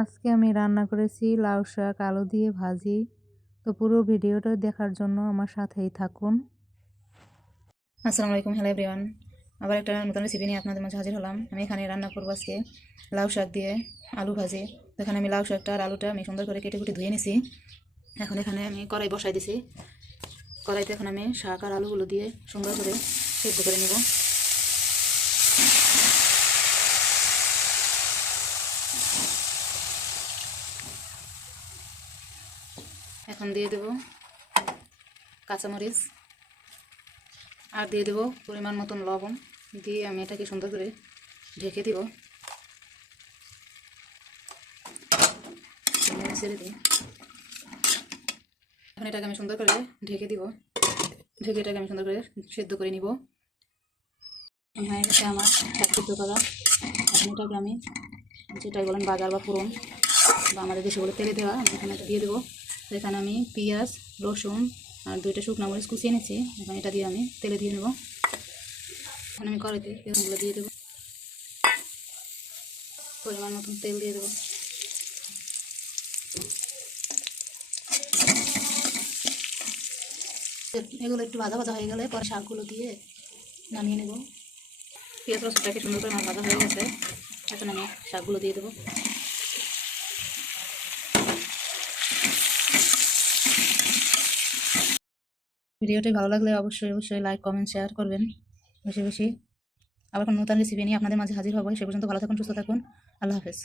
আজকে আমি রান্না করেছি লাউ শাক আলু দিয়ে ভাজি। তো পুরো ভিডিওটা দেখার জন্য আমার সাথেই থাকুন। আসসালামু আলাইকুম, হ্যালো এভরিওয়ান। আবার একটা নতুন রেসিপি নিয়ে আপনাদের মাঝে হাজির হলাম। আমি এখানে রান্না করবো আজকে লাউ শাক দিয়ে আলু ভাজি। তো এখানে আমি লাউ শাকটা আর আলুটা আমি সুন্দর করে কেটে কুটে ধুয়ে নিছি। এখন এখানে আমি কড়াই বসাই দিছি। কড়াইতে এখন আমি শাক আর আলুগুলো দিয়ে সুন্দর করে সেদ্ধ করে নেব। এখন দিয়ে দেব কাঁচামরিচ আর দিয়ে দেব পরিমাণ মতন লবণ দিয়ে আমি এটাকে সুন্দর করে ঢেকে দিব। ছেড়ে দিই। এখন এটাকে আমি সুন্দর করে ঢেকে দিব। ঢেকে এটাকে আমি সুন্দর করে সেদ্ধ করে নিব। হয়ে গেছে আমার শাক সিদ্ধ করা। এখন এটাকে আমি যেটাই বলেন বাজার বা ফোড়ন বা আমাদের দেশে বলে তেলে দেওয়া, আমি এখানে এটা দিয়ে দেবো। তো এখানে আমি পেঁয়াজ, রসুন আর 2টা শুকনো মরিচ কুচিয়ে নিয়েছি। এখন এটা দিয়ে আমি তেলে দিয়ে নেব। এখন আমি কড়াইতে পেঁয়াজগুলো দিয়ে দেবো। পরিমাণ মতন তেল দিয়ে দেবো। এগুলো একটু ভাজা ভাজা হয়ে গেলে পরে শাকগুলো দিয়ে নামিয়ে নেব। পেঁয়াজ রসুনটাকে সুন্দর করে আমার ভাজা হয়ে গেছে। এখন আমি শাকগুলো দিয়ে দেবো। ভিডিওটি ভালো লাগলে অবশ্যই লাইক কমেন্ট শেয়ার করবেন বেশি বেশি। আবার কোনো নতুন রেসিপি নিয়ে আপনাদের মাঝে হাজির হবো। সে পর্যন্ত ভালো থাকুন, সুস্থ থাকুন। আল্লাহ হাফেজ।